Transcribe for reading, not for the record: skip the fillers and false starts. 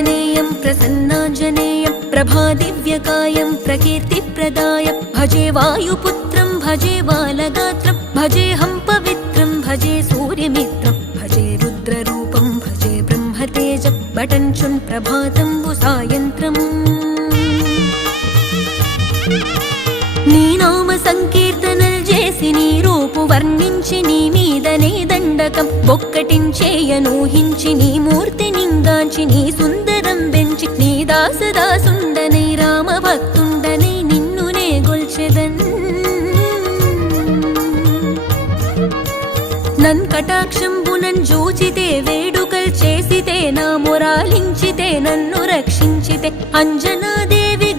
प्रसन्नाञ्जनेयं प्रसन्नाञ्जनेयं प्रभादिव्यकायं प्रकीर्तिप्रदायं भजे वायुपुत्रं भजे बालगात्रं भजेऽहं पवित्रं भजे सूर्यमित्रं भजे रुद्ररूपं भजे ब्रह्मतेजं बटञ्चुन् प्रभातं सायन्त्रम् నీ నామ సంకీర్తనలు చేసి నీ రూపు వర్ణించి నీ మీదనే దండకం ఒక్కటించేయనూహించి నీ మూర్తి నింగాంచి నీ సుందరం పెంచి నీ దాసదాసుండనై రామ భక్తుండనై నిన్నునే గొల్చెదన్ నన్ కటాక్షంబునన్ జూచితే వేడుకల్ చేసితే నా మొరాలించితే నన్ను రక్షించితే అంజనాదేవి